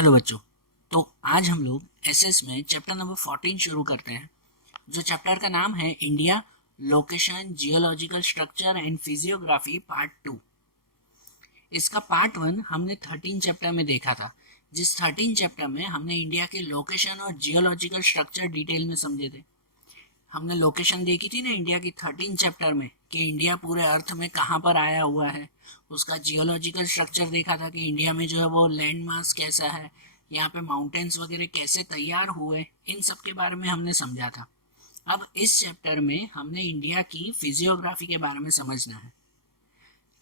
चलो बच्चों, तो आज हम लोग एसएस में चैप्टर नंबर 14 शुरू करते हैं। जो चैप्टर का नाम है India, location, geological structure and physiography part 2। इसका पार्ट 1 हमने 13 चैप्टर में देखा था, जिस 13 चैप्टर में हमने इंडिया के लोकेशन और जियोलॉजिकल स्ट्रक्चर डिटेल में समझे थे। हमने लोकेशन देखी थी ना इंडिया की 13 चैप्टर में कि इंडिया पूरे अर्थ में कहाँ पर आया हुआ है। उसका जियोलॉजिकल स्ट्रक्चर देखा था कि इंडिया में जो है वो लैंड मास कैसा है, यहाँ पे माउंटेन्स वगैरह कैसे तैयार हुए, इन सब के बारे में हमने समझा था। अब इस चैप्टर में हमने इंडिया की फिजियोग्राफी के बारे में समझना है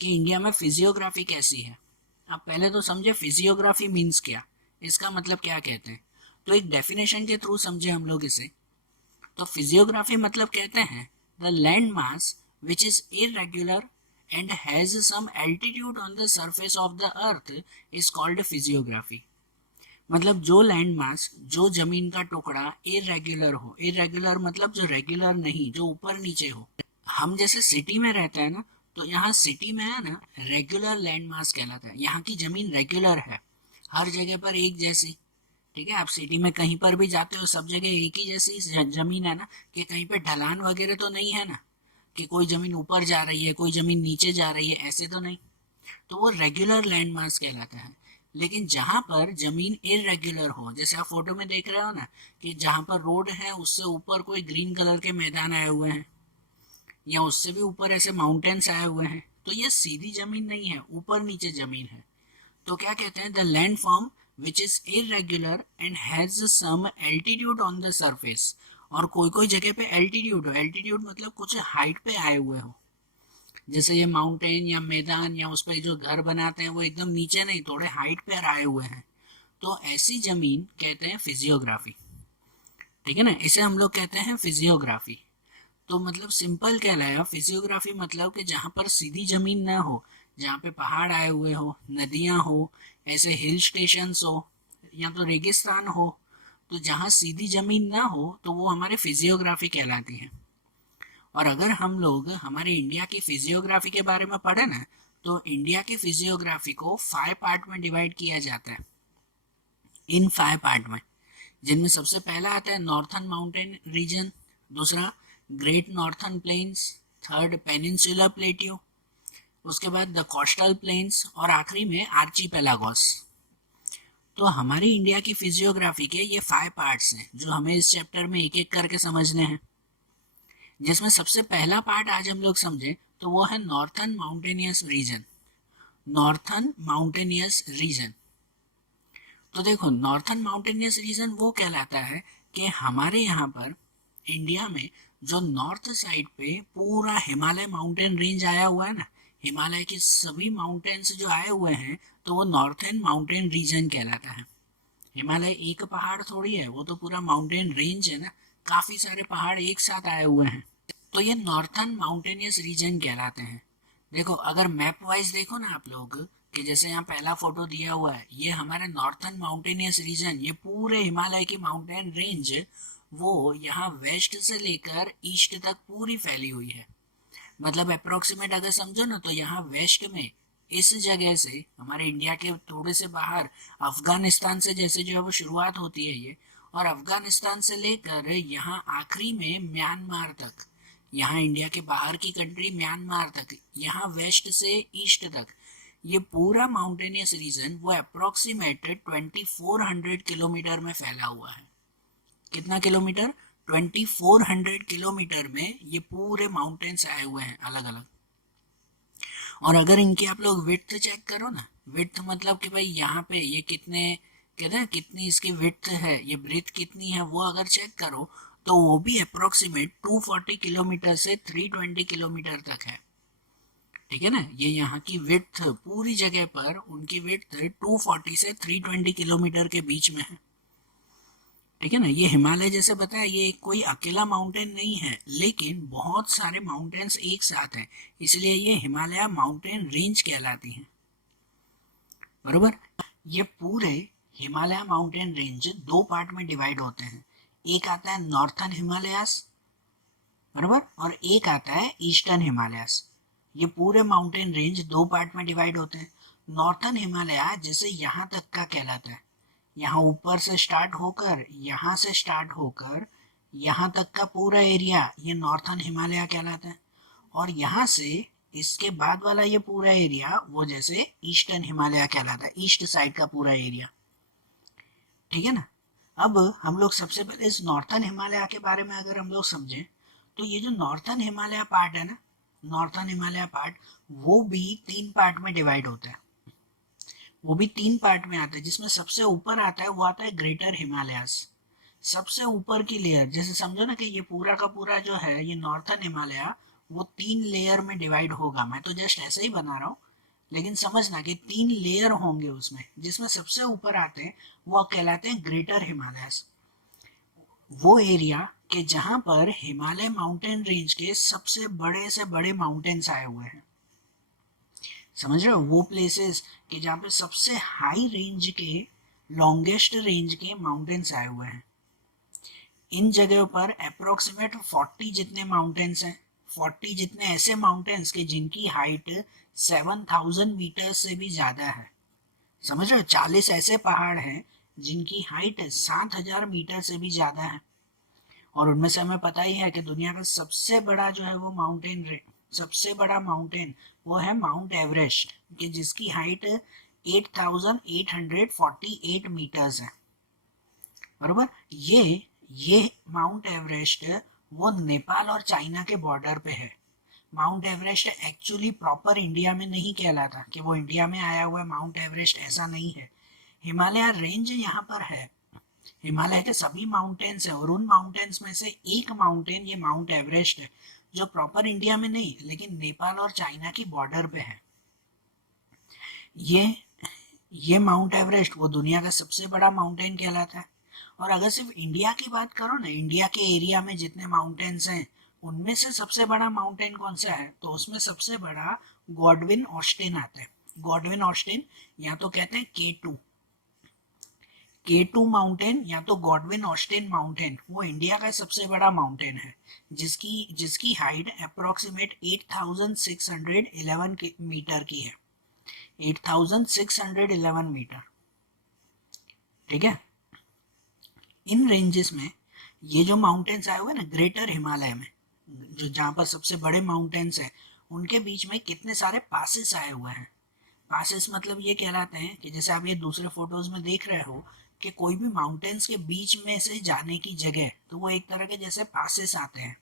कि इंडिया में फिजियोग्राफी कैसी है। अब पहले तो समझे फिजियोग्राफी मीन्स क्या, इसका मतलब क्या कहते हैं। तो एक डेफिनेशन के थ्रू समझे हम लोग इसे। तो फिजियोग्राफी मतलब कहते हैं the land mass which is irregular and has some altitude on the surface of the earth is called physiography. मतलब जो लैंड मास, जो जमीन का टुकड़ा इरेगुलर हो, इरेगुलर मतलब जो रेगुलर नहीं, जो ऊपर नीचे हो। हम जैसे सिटी में रहते हैं ना, तो यहाँ सिटी में है ना रेगुलर लैंड मास कहलाता है। यहाँ की जमीन रेगुलर है, हर जगह पर एक जैसी। ठीक है, आप सिटी में कहीं पर भी जाते हो सब जगह एक ही जैसी जमीन है ना, कि कहीं पे ढलान वगैरह तो नहीं है ना, कि कोई जमीन ऊपर जा रही है कोई जमीन नीचे जा रही है, ऐसे तो नहीं। तो वो रेगुलर लैंड मास कहलाता है। लेकिन जहाँ पर जमीन इरेगुलर हो, जैसे आप फोटो में देख रहे हो ना कि जहाँ पर रोड है उससे ऊपर कोई ग्रीन कलर के मैदान आए हुए हैं, या उससे भी ऊपर ऐसे माउंटेन्स आए हुए हैं, तो ये सीधी जमीन नहीं है, ऊपर नीचे जमीन है। तो क्या कहते हैं, the land form which is irregular and has some altitude on the surface. और कोई कोई जगह पे एल्टीट्यूड हो, एल्टीट्यूड मतलब कुछ हाइट पे आए हुए हो, जैसे ये माउंटेन या मैदान या उस पर जो घर बनाते हैं वो एकदम नीचे नहीं, थोड़े हाइट पे आए हुए हैं, तो ऐसी जमीन कहते हैं फिजियोग्राफी। ठीक है ना, इसे हम लोग कहते हैं फिजियोग्राफी। तो मतलब सिंपल कहलाया फिजियोग्राफी, मतलब कि जहाँ पर सीधी जमीन ना हो, जहाँ पे पहाड़ आए हुए हो, नदियाँ हो, ऐसे हिल स्टेशंस हो, या तो रेगिस्तान हो, तो जहाँ सीधी जमीन ना हो तो वो हमारे फिजियोग्राफी कहलाती है। और अगर हम लोग हमारे इंडिया की फिजियोग्राफी के बारे में पढ़े ना, तो इंडिया की फिजियोग्राफी को 5 पार्ट में डिवाइड किया जाता है। इन 5 पार्ट में, जिनमें सबसे पहला आता है नॉर्थन माउंटेन रीजन, दूसरा great northern plains, third peninsular plateau, उसके बाद द कोस्टल प्लेन्स, और आखिरी में आर्चीपेलागोस। तो हमारी इंडिया की फिजियोग्राफी के ये 5 पार्ट्स हैं जो हमें इस चैप्टर में एक एक करके समझने हैं। जिसमें सबसे पहला पार्ट आज हम लोग समझे तो वो है northern mountainous region. Northern mountainous region, तो देखो नॉर्थन माउंटेनियस रीजन वो कहलाता है कि हमारे यहाँ पर इंडिया में जो नॉर्थ साइड पे पूरा हिमालय माउंटेन रेंज आया हुआ है ना, हिमालय के सभी माउंटेन्स जो आए हुए हैं, तो वो नॉर्थन माउंटेन रीजन कहलाता है। हिमालय एक पहाड़ थोड़ी है, वो तो पूरा माउंटेन रेंज है ना, काफी सारे पहाड़ एक साथ आए हुए हैं, तो ये नॉर्थन माउंटेनियस रीजन कहलाते हैं। देखो अगर मैप वाइज देखो ना आप लोग, कि जैसे यहाँ पहला फोटो दिया हुआ है, ये हमारे नॉर्थन माउंटेनियस रीजन, ये पूरे हिमालय की माउंटेन रेंज वो यहाँ वेस्ट से लेकर ईस्ट तक पूरी फैली हुई है। मतलब अप्रोक्सीमेट अगर समझो ना, तो यहाँ वेस्ट में इस जगह से हमारे इंडिया के थोड़े से बाहर अफगानिस्तान से जैसे जो है वो शुरुआत होती है ये, और अफगानिस्तान से लेकर यहाँ आखिरी में म्यांमार तक, यहाँ इंडिया के बाहर की कंट्री म्यांमार तक, यहाँ वेस्ट से ईस्ट तक, ये पूरा माउंटेनियस रीजन वो अप्रोक्सीमेट 2400 किलोमीटर में फैला हुआ है। कितना किलोमीटर? 2400 किलोमीटर में ये पूरे माउंटेन्स आए हुए हैं अलग अलग। और अगर इनकी आप लोग विड्थ चेक करो ना, विड्थ मतलब कि भाई यहाँ पे ये कितने, कहते हैं कितनी इसकी विड्थ है, ये ब्रेथ कितनी है, वो अगर चेक करो तो वो भी अप्रोक्सीमेट 240 किलोमीटर से 320 किलोमीटर तक है। ठीक है ना, ये यहाँ की विड्थ पूरी जगह पर उनकी विड्थ 240 से 320 किलोमीटर के बीच में है। ठीक है ना, ये हिमालय जैसे बताया ये कोई अकेला माउंटेन नहीं है, लेकिन बहुत सारे माउंटेन्स एक साथ हैं, इसलिए ये हिमालय माउंटेन रेंज कहलाती हैं। बरोबर, ये पूरे हिमालय माउंटेन रेंज 2 पार्ट में डिवाइड होते हैं। एक आता है नॉर्थन हिमालयास, बरोबर, और एक आता है ईस्टर्न हिमालयास। ये पूरे माउंटेन रेंज 2 पार्ट में डिवाइड होते हैं। नॉर्थन हिमालय जैसे यहाँ तक का कहलाता है, यहाँ ऊपर से स्टार्ट होकर, यहाँ से स्टार्ट होकर यहाँ तक का पूरा एरिया ये नॉर्थर्न हिमालय कहलाता है। और यहाँ से इसके बाद वाला ये पूरा एरिया वो जैसे ईस्टर्न हिमालय कहलाता है, ईस्ट साइड का पूरा एरिया। ठीक है ना। अब हम लोग सबसे पहले इस नॉर्थर्न हिमालय के बारे में अगर हम लोग समझें, तो ये जो नॉर्थर्न हिमालय पार्ट है ना, नॉर्थर्न हिमालय पार्ट वो भी 3 पार्ट में डिवाइड होता है। वो भी 3 पार्ट में आता है, जिसमें सबसे ऊपर आता है वो आता है ग्रेटर हिमालयस। सबसे ऊपर की लेयर, जैसे समझो ना कि ये पूरा का पूरा जो है ये नॉर्थर्न हिमालय वो 3 लेयर में डिवाइड होगा। मैं तो जस्ट ऐसे ही बना रहा हूँ, लेकिन समझना कि 3 लेयर होंगे उसमें, जिसमें सबसे ऊपर आते हैं वो कहलाते हैं ग्रेटर हिमालयस। वो एरिया कि जहां पर हिमालय माउंटेन रेंज के सबसे बड़े से बड़े माउंटेन्स आए हुए हैं। समझ रहे हो, वो प्लेसेस कि जहाँ पे सबसे हाई रेंज के, लॉन्गेस्ट रेंज के माउंटेन्स आए हुए हैं। इन जगहों पर अप्रोक्सीमेट 40 जितने माउंटेन्स हैं, 40 जितने ऐसे माउंटेन्स के जिनकी हाइट 7000 मीटर से भी ज़्यादा है। समझ रहे हो, 40 ऐसे पहाड़ हैं जिनकी हाइट 7000 मीटर से भी ज़्यादा है। और उनमें से हमें पता ही है कि दुनिया का सबसे बड़ा जो है वो सबसे बड़ा माउंटेन वो है माउंट एवरेस्ट, कि जिसकी हाइट 8848 मीटर्स है। बरोबर। ये माउंट एवरेस्ट वो नेपाल और चाइना के बॉर्डर पे है। Mount Everest actually proper India में नहीं कहलाता कि वो इंडिया में आया हुआ है माउंट एवरेस्ट, ऐसा नहीं है। हिमालय रेंज यहाँ पर है, हिमालय के सभी माउंटेन्स हैं, और उन माउंटेन्स में से एक माउंटेन ये माउंट एवरेस्ट है, जो प्रॉपर इंडिया में नहीं लेकिन नेपाल और चाइना की बॉर्डर पे है। ये माउंट एवरेस्ट वो दुनिया का सबसे बड़ा माउंटेन कहलाता है। और अगर सिर्फ इंडिया की बात करो ना, इंडिया के एरिया में जितने माउंटेन्स हैं उनमें से सबसे बड़ा माउंटेन कौन सा है, तो उसमें सबसे बड़ा गॉडविन ऑस्टिन आता है। गॉडविन ऑस्टिन या तो कहते हैं K2 माउंटेन या तो गॉडविन ऑस्टिन माउंटेन, वो इंडिया का सबसे बड़ा माउंटेन है, जिसकी हाइट अप्रोक्सीमेट 8611 मीटर की है। 8611 मीटर। ठीक है। इन रेंजेस में ये जो माउंटेन्स आए हुए ना ग्रेटर हिमालय में, जो जहाँ पर सबसे बड़े माउंटेन्स हैं, उनके बीच में कितने सारे पासेस आए हुए हैं। पासेस मतलब ये कहलाते हैं कि जैसे आप ये दूसरे फोटोज में देख रहे हो कि कोई भी माउंटेन्स के बीच में से जाने की जगह, तो वो एक तरह के जैसे पासेस आते हैं।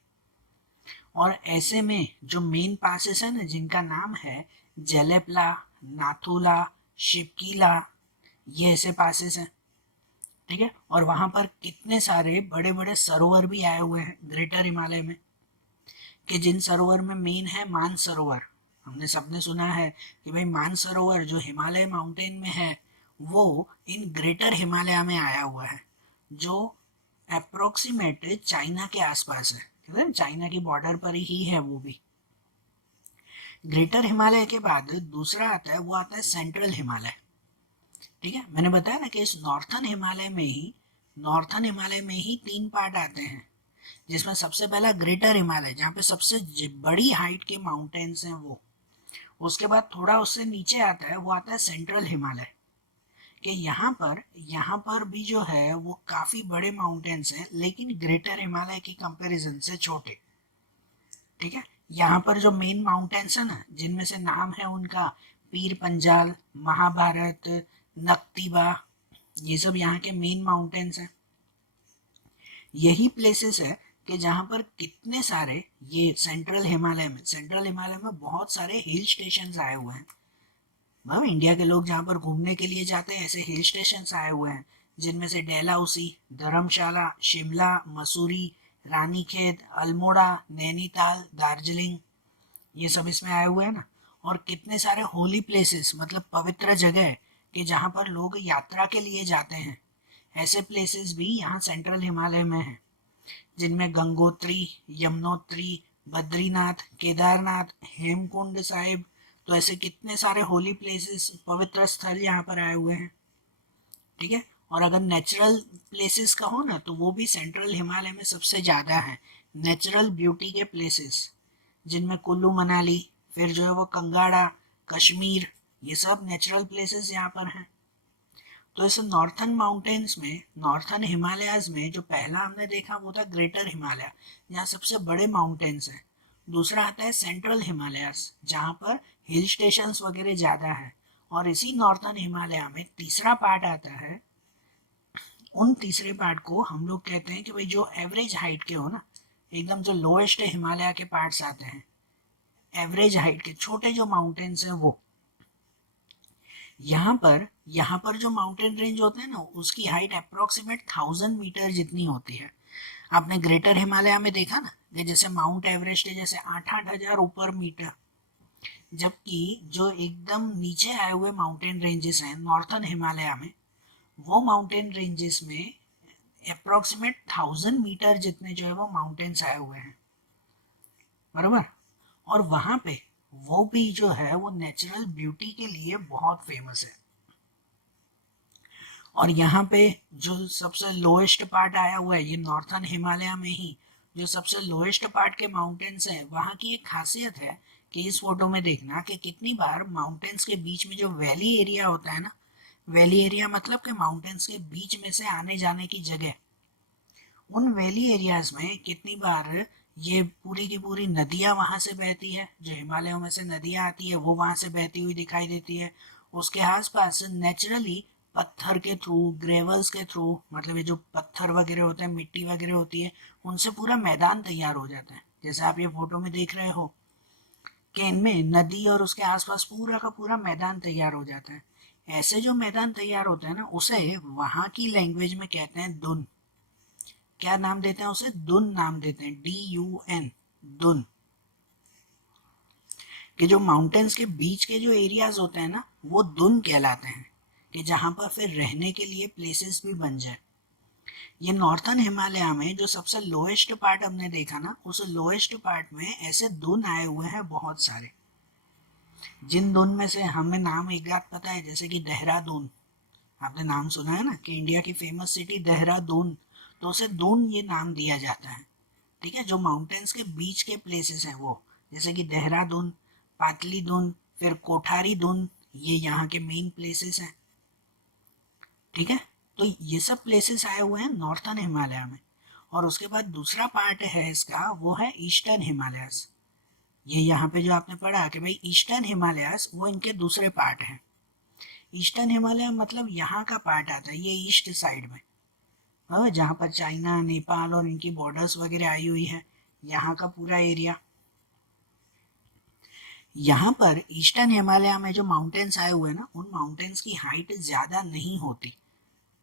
और ऐसे में जो मेन पासेस है ना, जिनका नाम है जेलेपला, नाथुला, शिवकीला, ये ऐसे पासेस हैं। ठीक है। और वहां पर कितने सारे बड़े बड़े सरोवर भी आए हुए हैं ग्रेटर हिमालय में, कि जिन सरोवर में मेन है मान सरोवर। हमने सबने सुना है कि भाई मान सरोवर जो हिमालय माउंटेन में है वो इन ग्रेटर हिमालय में आया हुआ है, जो अप्रोक्सीमेट चाइना के आसपास है, चाइना की बॉर्डर पर ही है वो भी। ग्रेटर हिमालय के बाद दूसरा आता है, वो आता है सेंट्रल हिमालय। ठीक है। मैंने बताया ना कि इस नॉर्थर्न हिमालय में ही 3 पार्ट आते हैं, जिसमें सबसे पहला ग्रेटर हिमालय जहाँ पे सबसे बड़ी हाइट के माउंटेन्स हैं वो। उसके बाद थोड़ा उससे नीचे आता है, वो आता है सेंट्रल हिमालय, कि यहाँ पर भी जो है वो काफी बड़े माउंटेन्स हैं, लेकिन ग्रेटर हिमालय की कंपैरिजन से छोटे। ठीक है। यहाँ पर जो मेन माउंटेन्स है ना, जिनमें से नाम है उनका पीर पंजाल, महाभारत, नक्तिबा, ये सब यहाँ के मेन माउंटेन्स हैं। यही प्लेसेस है कि जहाँ पर कितने सारे ये सेंट्रल हिमालय में बहुत सारे हिल स्टेशन आए हुए हैं। मतलब इंडिया के लोग जहाँ पर घूमने के लिए जाते हैं ऐसे हिल स्टेशन आए हुए हैं, जिनमें से डलहौसी, धर्मशाला, शिमला, मसूरी, रानीखेत, अल्मोड़ा, नैनीताल, दार्जिलिंग, ये सब इसमें आए हुए हैं ना। और कितने सारे होली प्लेसेस, मतलब पवित्र जगह कि जहाँ पर लोग यात्रा के लिए जाते हैं, ऐसे प्लेसेस भी यहाँ सेंट्रल हिमालय में हैं, जिनमें गंगोत्री, यमुनोत्री, बद्रीनाथ, केदारनाथ, हेमकुंड साहिब, तो ऐसे कितने सारे होली प्लेसेस, पवित्र स्थल यहाँ पर आए हुए हैं। ठीक है। और अगर नेचुरल प्लेसेस कहो ना, तो वो भी सेंट्रल हिमालय में सबसे ज़्यादा है नेचुरल ब्यूटी के प्लेसेस, जिनमें कुल्लू मनाली, फिर जो है वो कंगाड़ा, कश्मीर, ये सब नेचुरल प्लेसेस यहाँ पर हैं। तो इस नॉर्थन माउंटेन्स में, नॉर्थन हिमालयाज में जो पहला हमने देखा वो था ग्रेटर हिमालय, जहाँ सबसे बड़े माउंटेन्स हैं। दूसरा आता है सेंट्रल हिमालयाज, जहाँ पर हिल स्टेशंस वगैरह ज़्यादा है। और इसी नॉर्थन हिमालय में तीसरा पार्ट आता है। उन तीसरे पार्ट को हम लोग कहते हैं कि भाई जो एवरेज हाइट के हो ना, एकदम जो लोएस्ट हिमालय के पार्ट्स आते हैं, एवरेज हाइट के छोटे जो माउंटेन्स हैं वो। यहाँ पर जो माउंटेन रेंज होते हैं ना, उसकी हाइट अप्रोक्सीमेट 1000 मीटर जितनी होती है। आपने ग्रेटर हिमालय में देखा ना कि जैसे माउंट एवरेस्ट है, जैसे 8-8 हजार ऊपर मीटर, जबकि जो एकदम नीचे आए हुए माउंटेन रेंजेस हैं नॉर्थन हिमालय में, वो माउंटेन रेंजेस में अप्रोक्सीमेट 1000 मीटर जितने जो है वो माउंटेन्स आए हुए हैं, बराबर। और वहाँ पे वो भी जो है वो नेचुरल ब्यूटी के लिए बहुत फेमस है। और यहाँ पे जो सबसे लोएस्ट पार्ट आया हुआ है, ये नॉर्थन हिमालय में ही जो सबसे लोएस्ट पार्ट के माउंटेन्स हैं, वहाँ की एक खासियत है कि इस फोटो में देखना कि कितनी बार माउंटेन्स के बीच में जो वैली एरिया होता है ना, वैली एरिया मतलब कि माउंटेन्स के बीच में से आने जाने की जगह, उन वैली एरियाज में कितनी बार ये पूरी की पूरी नदियाँ वहाँ से बहती है, जो हिमालयों में से नदियाँ आती है वो वहाँ से बहती हुई दिखाई देती है। उसके आसपास नेचुरली पत्थर के थ्रू, ग्रेवल्स के थ्रू, मतलब ये जो पत्थर वगैरह होते हैं, मिट्टी वगैरह होती है, उनसे पूरा मैदान तैयार हो जाता है। जैसे आप ये फोटो में देख रहे हो कि इनमें नदी और उसके आसपास पूरा का पूरा मैदान तैयार हो जाता है। ऐसे जो मैदान तैयार होते हैं ना, उसे वहाँ की लैंग्वेज में कहते हैं दुन। क्या नाम देते हैं उसे? दुन नाम देते हैं, DUN, दुन। कि जो माउंटेन्स के बीच के जो एरियाज होते हैं ना, वो दुन कहलाते हैं, कि जहाँ पर फिर रहने के लिए प्लेसेस भी बन जाए। ये नॉर्थन हिमालय में जो सबसे लोएस्ट पार्ट हमने देखा ना, उस लोएस्ट पार्ट में ऐसे दुन आए हुए हैं बहुत सारे, जिन दुन में से हमें नाम एक बात पता है, जैसे कि देहरादून। आपने नाम सुना है ना कि इंडिया की फेमस सिटी देहरादून, तो उसे दून ये नाम दिया जाता है। ठीक है, जो माउंटेन्स के बीच के प्लेसेस हैं वो, जैसे कि देहरादून, पातली दून, फिर कोठारी दून, ये यहाँ के मेन प्लेसेस हैं। ठीक है, तो ये सब प्लेसेस आए हुए हैं नॉर्थन हिमालय में। और उसके बाद दूसरा पार्ट है इसका, वो है ईस्टर्न हिमालयस। ये यहाँ पे जो आपने पढ़ा कि भाई ईस्टर्न हिमालयस, वो इनके दूसरे पार्ट हैं। ईस्टर्न हिमालय मतलब यहाँ का पार्ट आता है, ये ईस्ट साइड में, जहाँ पर चाइना, नेपाल और इनकी बॉर्डर्स वगैरह आई हुई है, यहाँ का पूरा एरिया। यहाँ पर ईस्टर्न हिमालय में जो माउंटेन्स आए हुए हैं ना, उन माउंटेन्स की हाइट ज़्यादा नहीं होती।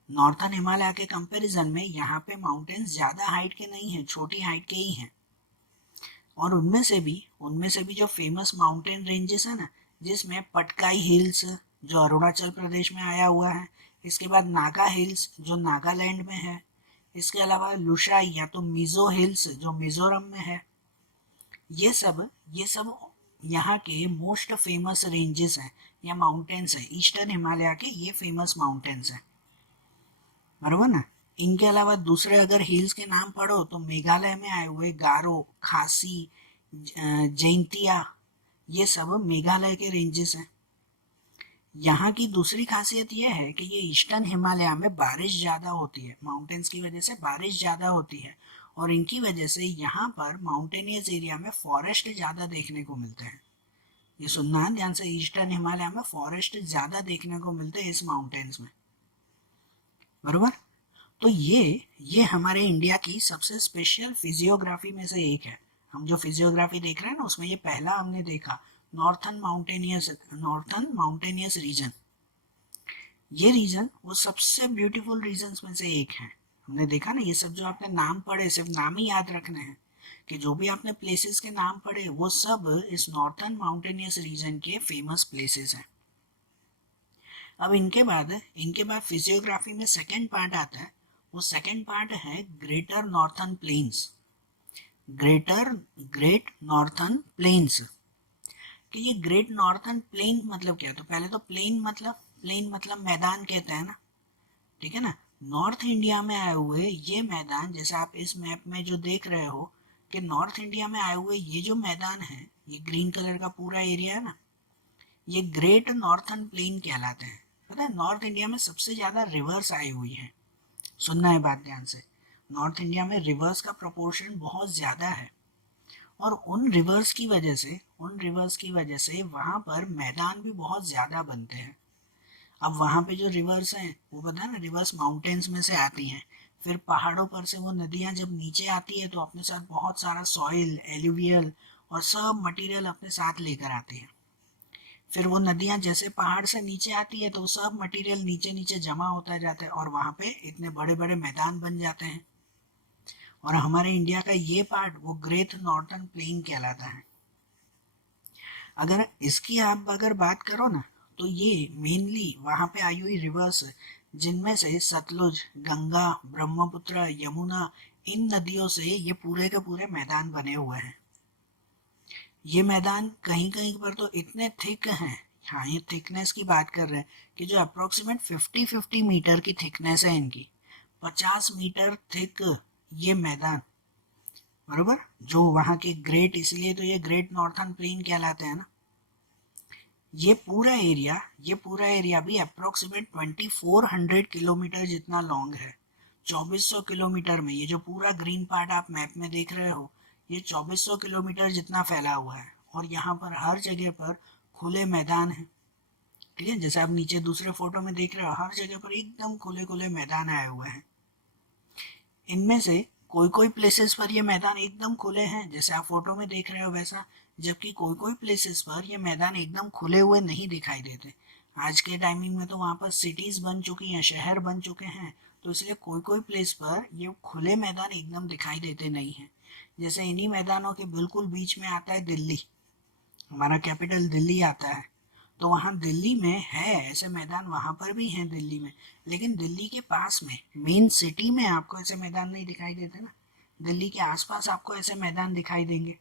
नॉर्थन हिमालय के कंपैरिजन में यहाँ पे माउंटेन्स ज़्यादा हाइट के नहीं हैं, छोटी हाइट के ही हैं। और उनमें से भी जो फेमस माउंटेन रेंजेस है ना, जिसमें पटकाई हिल्स जो अरुणाचल प्रदेश में आया हुआ है, इसके बाद नागा हिल्स जो नागालैंड में है, इसके अलावा लुशाई या तो मिजो हिल्स जो मिजोरम में है, ये सब यहाँ के मोस्ट फेमस रेंजेस हैं या माउंटेन्स हैं। ईस्टर्न हिमालय के ये फेमस माउंटेन्स हैं, बराबर ना। इनके अलावा दूसरे अगर हिल्स के नाम पढ़ो तो मेघालय में आए हुए गारो, खासी, जैंतिया, ये सब मेघालय के रेंजेस हैं। यहाँ की दूसरी खासियत यह है कि ये ईस्टर्न हिमालय में बारिश ज़्यादा होती है, माउंटेन्स की वजह से बारिश ज़्यादा होती है, और इनकी वजह से यहाँ पर माउंटेनियस एरिया में फॉरेस्ट ज़्यादा देखने को मिलते हैं। ये सुनना है ध्यान से, ईस्टर्न हिमालय में फॉरेस्ट ज़्यादा देखने को मिलते हैं इस माउंटेन्स में, बराबर। तो ये हमारे इंडिया की सबसे स्पेशल फिजियोग्राफी में से एक है। हम जो फिजियोग्राफी देख रहे हैं ना, उसमें ये पहला हमने देखा नॉर्थन माउंटेनियस रीजन। ये रीजन वो सबसे ब्यूटीफुल रीजन में से एक है। हमने देखा ना, ये सब जो आपने नाम पढ़े सिर्फ नाम ही याद रखने हैं, कि जो भी आपने प्लेसेस के नाम पढ़े वो सब इस नॉर्थन माउंटेनियस रीजन के फेमस प्लेसेस हैं। अब इनके बाद फिजियोग्राफी में सेकेंड पार्ट आता है। वो सेकेंड पार्ट है greater northern plains. Great northern plains, कि ये ग्रेट नॉर्थन प्लेन मतलब क्या है? तो पहले तो प्लेन मतलब मैदान कहते हैं ना, ठीक है ना। नॉर्थ इंडिया में आए हुए ये मैदान, जैसे आप इस मैप में जो देख रहे हो कि नॉर्थ इंडिया में आए हुए ये जो मैदान है, ये ग्रीन कलर का पूरा एरिया है ना, ये ग्रेट नॉर्थन प्लेन कहलाते हैं। पता है नॉर्थ इंडिया में सबसे ज़्यादा रिवर्स आई हुई है। सुनना है बात ध्यान से, नॉर्थ इंडिया में रिवर्स का प्रोपोर्शन बहुत ज़्यादा है और उन रिवर्स की वजह से वहाँ पर मैदान भी बहुत ज़्यादा बनते हैं। अब वहाँ पे जो रिवर्स हैं वो पता है ना, रिवर्स माउंटेन्स में से आती हैं, फिर पहाड़ों पर से वो नदियाँ जब नीचे आती है तो अपने साथ बहुत सारा सॉइल, एलुवियल और सब मटेरियल अपने साथ लेकर आती है। फिर वो नदियाँ जैसे पहाड़ से नीचे आती है तो सब मटेरियल नीचे नीचे जमा होता जाता है और वहाँ पे इतने बड़े बड़े मैदान बन जाते हैं। और हमारे इंडिया का ये पार्ट वो ग्रेट नॉर्थर्न प्लेन कहलाता है। अगर इसकी आप अगर बात करो ना तो ये मेनली वहाँ पे आई हुई रिवर्स जिनमें से सतलुज, गंगा, ब्रह्मपुत्र, यमुना, इन नदियों से ये पूरे के पूरे मैदान बने हुए हैं। ये मैदान कहीं कहीं पर तो इतने थिक हैं, हाँ ये थिकनेस की बात कर रहे हैं कि जो अप्रोक्सीमेट 50-50 मीटर की थिकनेस है इनकी, 50 मीटर थिक ये मैदान, बरोबर, जो वहाँ के ग्रेट, इसलिए तो ये ग्रेट नॉर्थर्न प्लेन कहलाते हैं ना। ये पूरा एरिया भी अप्रोक्सीमेट 2400 किलोमीटर जितना लॉन्ग है। 2400 किलोमीटर में ये जो पूरा ग्रीन पार्ट आप मैप में देख रहे हो ये 2400 किलोमीटर जितना फैला हुआ है और यहाँ पर हर जगह पर खुले मैदान हैं। ठीक है, जैसे आप नीचे दूसरे फोटो में देख रहे हो हर जगह पर एकदम खुले खुले मैदान आए हुए हैं। इनमें से कोई कोई प्लेसेस पर ये मैदान एकदम खुले हैं जैसे आप फोटो में देख रहे हो वैसा, जबकि कोई कोई प्लेसेस पर ये मैदान एकदम खुले हुए नहीं दिखाई देते। आज के टाइमिंग में तो वहाँ पर सिटीज बन चुकी हैं, शहर बन चुके हैं, तो इसलिए कोई कोई प्लेस पर ये खुले मैदान एकदम दिखाई देते नहीं हैं। जैसे इन्हीं मैदानों के बिल्कुल बीच में आता है दिल्ली, हमारा कैपिटल दिल्ली आता है, तो वहाँ दिल्ली में है ऐसे मैदान, वहाँ पर भी हैं दिल्ली में, लेकिन दिल्ली के पास में मेन सिटी में आपको ऐसे मैदान नहीं दिखाई देते ना। दिल्ली के आसपास आपको ऐसे मैदान दिखाई देंगे,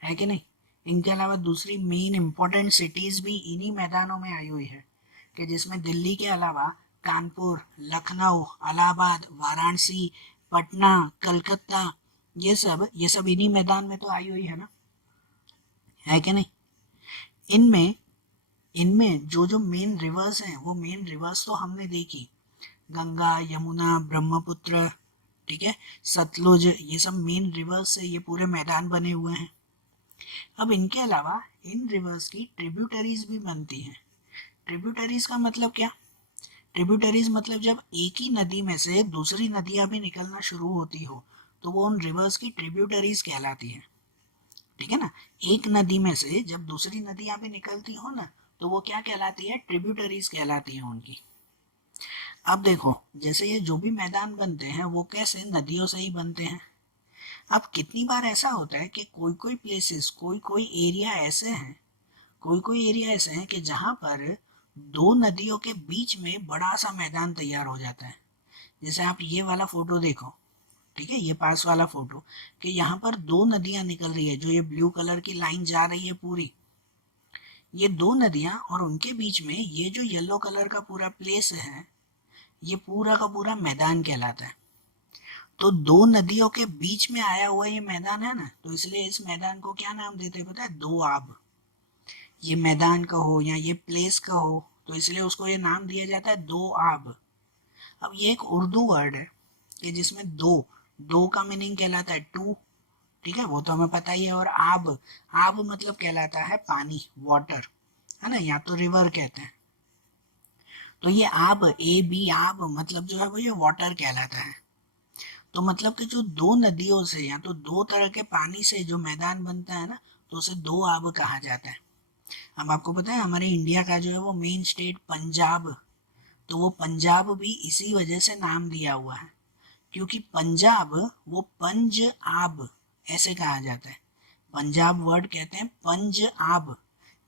है कि नहीं। इनके अलावा दूसरी मेन इम्पोर्टेंट सिटीज़ भी इन्हीं मैदानों में आई हुई है, कि जिसमें दिल्ली के अलावा कानपुर, लखनऊ, इलाहाबाद, वाराणसी, पटना, कलकत्ता, ये सब इन्हीं मैदान में तो आई हुई है ना, है कि नहीं। इनमें इनमें जो जो मेन रिवर्स हैं वो मेन रिवर्स तो हमने देखी, गंगा, यमुना, ब्रह्मपुत्र, ठीक है, सतलुज, ये सब मेन रिवर्स से ये पूरे मैदान बने हुए हैं। अब इनके अलावा इन रिवर्स की ट्रिब्यूटरीज भी बनती हैं। ट्रिब्यूटरीज का मतलब क्या, ट्रिब्यूटरीज मतलब जब एक ही नदी में से दूसरी नदियां भी निकलना शुरू होती हो तो वो उन रिवर्स की ट्रिब्यूटरीज कहलाती हैं। ठीक है ना, एक नदी में से जब दूसरी नदियां भी निकलती हो ना तो वो क्या कहलाती है, ट्रिब्यूटरीज कहलाती हैं उनकी। अब देखो जैसे ये जो भी मैदान बनते हैं वो कैसे नदियों से ही बनते हैं। अब कितनी बार ऐसा होता है कि कोई कोई प्लेसेस, कोई एरिया ऐसे हैं, कोई एरिया ऐसे हैं कि जहाँ पर दो नदियों के बीच में बड़ा सा मैदान तैयार हो जाता है। जैसे आप ये वाला फोटो देखो, ठीक है, ये पास वाला फोटो, कि यहाँ पर दो नदियाँ निकल रही है, जो ये ब्लू कलर की लाइन जा रही है पूरी, ये दो नदियाँ, और उनके बीच में ये जो येलो कलर का पूरा प्लेस है ये पूरा का पूरा मैदान कहलाता है। तो दो नदियों के बीच में आया हुआ ये मैदान है ना, तो इसलिए इस मैदान को क्या नाम देते हैं पता है, दो आब। ये मैदान कहो या ये प्लेस कहो तो इसलिए उसको ये नाम दिया जाता है दो आब। अब ये एक उर्दू वर्ड है कि जिसमें दो, दो का मीनिंग कहलाता है टू, ठीक है, वो तो हमें पता ही है। और आब, आब मतलब कहलाता है पानी, वाटर, है ना, या तो रिवर कहते हैं। तो ये आब, ए बी आब मतलब जो है वो ये वाटर कहलाता है। तो मतलब कि जो दो नदियों से या तो दो तरह के पानी से जो मैदान बनता है ना तो उसे दो आब कहा जाता है। अब आपको पता है हमारे इंडिया का जो है वो मेन स्टेट पंजाब, तो वो पंजाब भी इसी वजह से नाम दिया हुआ है, क्योंकि पंजाब वो पंज आब ऐसे कहा जाता है। पंजाब वर्ड कहते हैं पंज आब,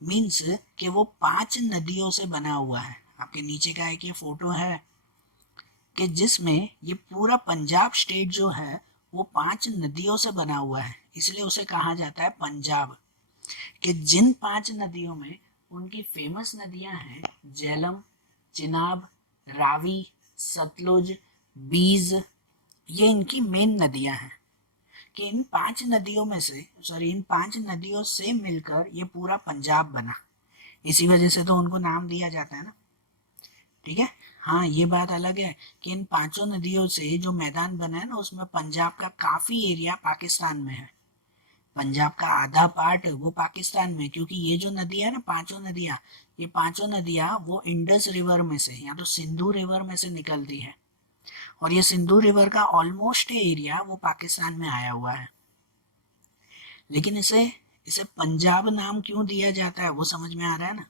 मीन्स कि वो 5 नदियों से बना हुआ है। आपके नीचे का एक ये फोटो है कि जिसमें ये पूरा पंजाब स्टेट जो है वो 5 नदियों से बना हुआ है, इसलिए उसे कहा जाता है पंजाब। कि जिन 5 नदियों में उनकी फेमस नदियां हैं झेलम, चिनाब, रावी, सतलुज, बीज, ये इनकी मेन नदियां हैं। कि इन 5 नदियों से मिलकर ये पूरा पंजाब बना, इसी वजह से तो उनको नाम दिया जाता है ना। ठीक है। हाँ, ये बात अलग है कि इन पांचों नदियों से जो मैदान बना है ना, उसमें पंजाब का काफी एरिया पाकिस्तान में है। पंजाब का आधा पार्ट वो पाकिस्तान में, क्योंकि ये जो नदी है ना, पांचों नदियां, ये पांचों नदियां वो इंडस रिवर में से या तो सिंधु रिवर में से निकलती है, और ये सिंधु रिवर का ऑलमोस्ट एरिया वो पाकिस्तान में आया हुआ है। लेकिन इसे इसे पंजाब नाम क्यों दिया जाता है वो समझ में आ रहा है ना,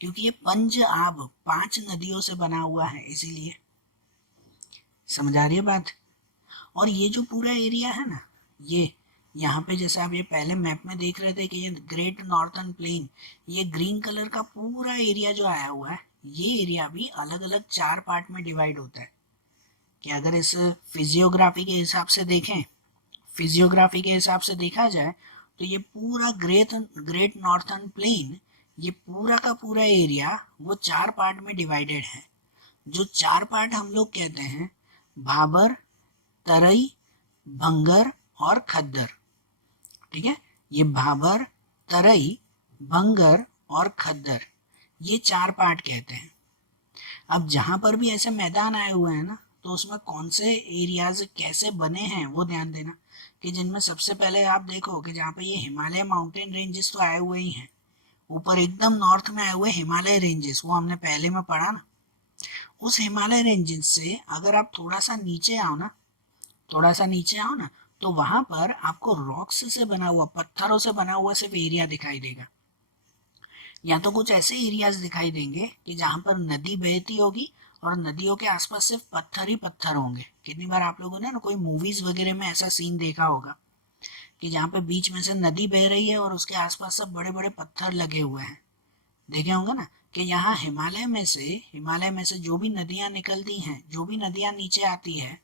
क्योंकि ये पंज आब पांच नदियों से बना हुआ है, इसीलिए। समझ आ रही है बात। और ये जो पूरा एरिया है ना, ये यहाँ पे जैसे आप ये पहले मैप में देख रहे थे कि ये ग्रेट नॉर्थर्न प्लेन, ये ग्रीन कलर का पूरा एरिया जो आया हुआ है, ये एरिया भी अलग अलग चार पार्ट में डिवाइड होता है। कि अगर इस फिजियोग्राफी के हिसाब से देखें, फिजियोग्राफी के हिसाब से देखा जाए, तो ये पूरा ग्रेट ग्रेट नॉर्थर्न प्लेन, ये पूरा का पूरा एरिया वो चार पार्ट में डिवाइडेड है। जो चार पार्ट हम लोग कहते हैं भाबर, तरई, भंगर और खद्दर। ठीक है, ये भाबर, तरई, भंगर और खद्दर, ये चार पार्ट कहते हैं। अब जहां पर भी ऐसे मैदान आए हुए हैं ना, तो उसमें कौन से एरियाज कैसे बने हैं वो ध्यान देना। कि जिनमें सबसे पहले आप देखो कि जहाँ पे ये हिमालय माउंटेन रेंजेस तो आए हुए ही हैं, ऊपर एकदम नॉर्थ में आए हुए हिमालय रेंजेस, वो हमने पहले में पढ़ा ना। उस हिमालय रेंजेस से अगर आप थोड़ा सा नीचे आओ ना, थोड़ा सा नीचे आओ ना, तो वहां पर आपको रॉक्स से बना हुआ, पत्थरों से बना हुआ सिर्फ एरिया दिखाई देगा। या तो कुछ ऐसे एरियाज दिखाई देंगे कि जहां पर नदी बहती होगी और नदियों के आसपास सिर्फ पत्थर ही पत्थर होंगे। कितनी बार आप लोगों ने ना कोई मूवीज वगैरह में ऐसा सीन देखा होगा कि जहाँ पे बीच में से नदी बह रही है और उसके आसपास सब बड़े बड़े पत्थर लगे हुए हैं। देखे होंगे ना कि यहाँ हिमालय में से जो भी नदियाँ निकलती हैं, जो भी नदियाँ नीचे आती है,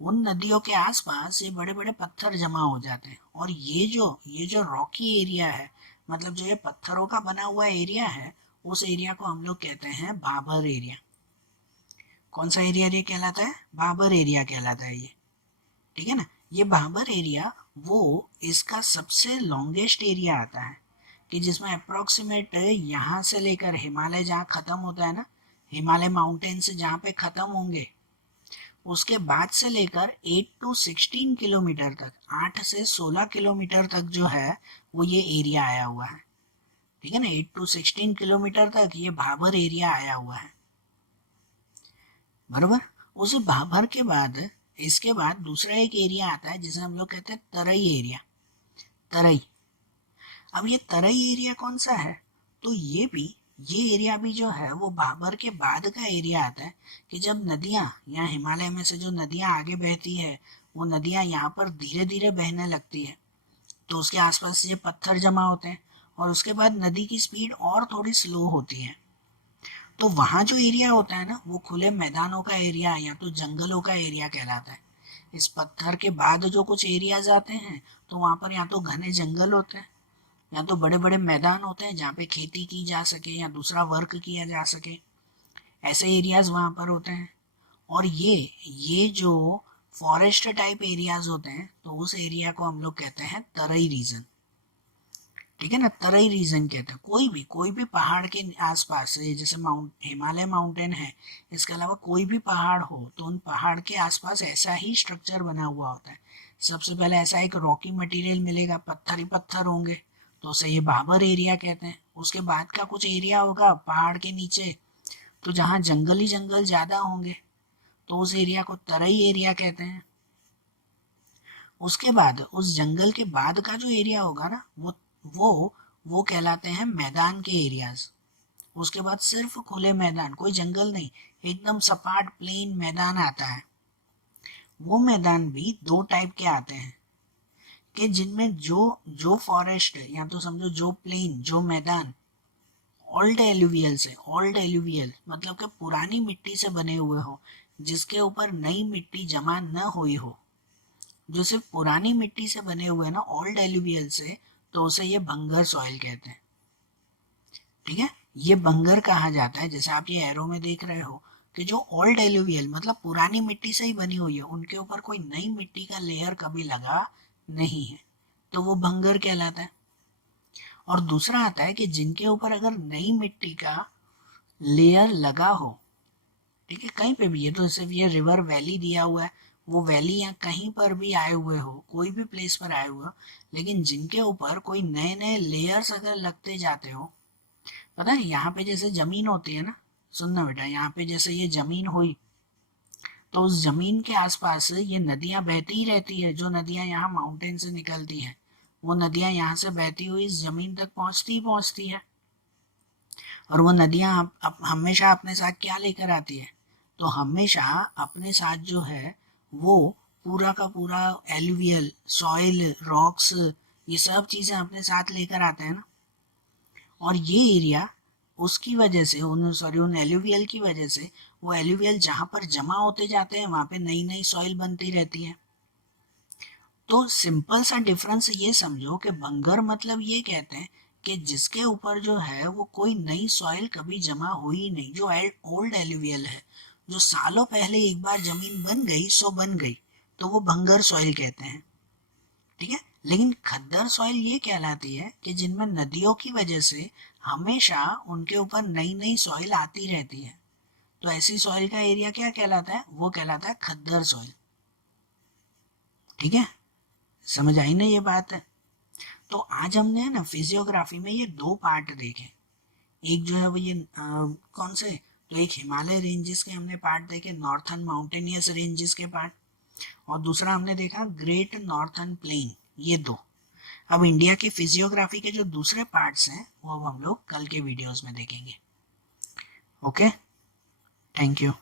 उन नदियों के आसपास ये बड़े बड़े पत्थर जमा हो जाते हैं। और ये जो रॉकी एरिया है, मतलब जो ये पत्थरों का बना हुआ एरिया है, उस एरिया को हम लोग कहते हैं भाबर एरिया। कौन सा एरिया ये कहलाता है? भाबर एरिया कहलाता है ये। ठीक है ना। ये भाबर एरिया वो इसका सबसे लॉन्गेस्ट एरिया आता है, कि जिसमें अप्रोक्सीमेट यहाँ से लेकर हिमालय जहाँ खत्म होता है ना, हिमालय माउंटेन्स जहाँ पे खत्म होंगे, उसके बाद से लेकर 8 to 16 किलोमीटर तक, 8 से 16 किलोमीटर तक जो है वो ये एरिया आया हुआ है। ठीक है ना, 8 to 16 किलोमीटर तक ये भाबर एरिया आया हुआ है, बरोबर। उस भाबर के बाद, इसके बाद दूसरा एक एरिया आता है जिसे हम लोग कहते हैं तरई एरिया। तरई, अब ये तरई एरिया कौन सा है? तो ये एरिया भी जो है वो भाबर के बाद का एरिया आता है। कि जब नदियाँ, यहाँ हिमालय में से जो नदियाँ आगे बहती है, वो नदियाँ यहाँ पर धीरे धीरे बहने लगती है, तो उसके आसपास ये पत्थर जमा होते हैं, और उसके बाद नदी की स्पीड और थोड़ी स्लो होती है। तो वहाँ जो एरिया होता है ना, वो खुले मैदानों का एरिया या तो जंगलों का एरिया कहलाता है। इस पत्थर के बाद जो कुछ एरियाज आते हैं, तो वहाँ पर या तो घने जंगल होते हैं, या तो बड़े बड़े मैदान होते हैं जहाँ पे खेती की जा सके या दूसरा वर्क किया जा सके। ऐसे एरियाज वहाँ पर होते हैं। और ये जो फॉरेस्ट टाइप एरियाज होते हैं, तो उस एरिया को हम लोग कहते हैं तराई रीजन। ठीक है ना, तराई रीजन कहते हैं। कोई भी पहाड़ के आसपास, जैसे हिमालय माउंटेन है, इसके अलावा कोई भी पहाड़ हो, तो उन पहाड़ के आसपास ऐसा ही स्ट्रक्चर बना हुआ होता है। सबसे पहले ऐसा एक रॉकी मटेरियल मिलेगा, पत्थर ही पत्थर होंगे, तो उसे ये भाबर एरिया कहते हैं। उसके बाद का कुछ एरिया होगा पहाड़ के नीचे, तो जहाँ जंगल ही जंगल ज्यादा होंगे, तो उस एरिया को तराई एरिया कहते हैं। उसके बाद उस जंगल के बाद का जो एरिया होगा ना, वो वो कहलाते हैं मैदान के एरियाज। उसके बाद सिर्फ खुले मैदान, कोई जंगल नहीं, एकदम सपाट प्लेन मैदान आता है। वो मैदान भी दो टाइप के आते हैं, कि जिनमें जो जो फॉरेस्ट या तो समझो जो प्लेन, जो मैदान ओल्ड एलुवियल मतलब कि पुरानी मिट्टी से बने हुए हो, जिसके ऊपर नई मिट्टी जमा न हुई हो, जो सिर्फ पुरानी मिट्टी से बने हुए ना, ओल्ड एलुवियल से, तो उसे ये भंगर सॉइल कहते हैं। ठीक है, ये भंगर कहा जाता है। जैसे आप ये एरो में देख रहे हो कि जो ओल्ड एलुवियल मतलब पुरानी मिट्टी से ही बनी हुई है, उनके ऊपर कोई नई मिट्टी का लेयर कभी लगा नहीं है, तो वो भंगर कहलाता है। और दूसरा आता है कि जिनके ऊपर अगर नई मिट्टी का लेयर लगा हो, ठीक है, कहीं पे भी है, तो सिर्फ ये रिवर वैली दिया हुआ है, वो वैली या कहीं पर भी आए हुए हो, कोई भी प्लेस पर आए हुए हो, लेकिन जिनके ऊपर कोई नए नए लेयर्स अगर लगते जाते हो, पता है यहाँ पे जैसे जमीन होती है ना, सुनना बेटा, यहाँ पे जैसे ये जमीन हुई, तो उस जमीन के आसपास ये नदियां बहती ही रहती है, जो नदियां यहाँ माउंटेन से निकलती हैं, वो नदियां यहाँ से बहती हुई इस जमीन तक पहुंचती ही पहुंचती है। और वो नदियां हमेशा अपने साथ क्या लेकर आती है, तो हमेशा अपने साथ जो है वो पूरा का पूरा एलुवियल सॉइल, रॉक्स, ये सब चीजें अपने साथ लेकर आते हैं ना। और ये एरिया उसकी वजह से, उन एलुवियल की वजह से, वो एलुवियल जहाँ पर जमा होते जाते हैं वहाँ पे नई नई सॉइल बनती रहती है। तो सिंपल सा डिफरेंस ये समझो कि बंगर मतलब ये कहते हैं कि जिसके ऊपर जो है वो कोई नई सॉइल कभी जमा हुई नहीं, जो ओल्ड एलुवियल है, जो सालों पहले एक बार जमीन बन गई सो बन गई, तो वो बंगर सॉइल कहते हैं। ठीक है, लेकिन खद्दर सॉइल ये कहलाती है कि जिनमें नदियों की वजह से हमेशा उनके ऊपर नई नई सॉइल आती रहती है, तो ऐसी सॉइल का एरिया क्या कहलाता है, वो कहलाता है खद्दर सॉइल। ठीक है, समझ आई ना ये बात है। तो आज हमने है ना फिजियोग्राफी में ये दो पार्ट देखे, एक जो है वो ये कौन से, तो एक हिमालय रेंजेस के हमने पार्ट देखे, नॉर्थन माउंटेनियस रेंजेस के पार्ट, और दूसरा हमने देखा ग्रेट नॉर्थन प्लेन, ये दो। अब इंडिया की फिजियोग्राफी के जो दूसरे पार्ट्स हैं वो अब हम लोग कल के वीडियोस में देखेंगे। Okay, thank you.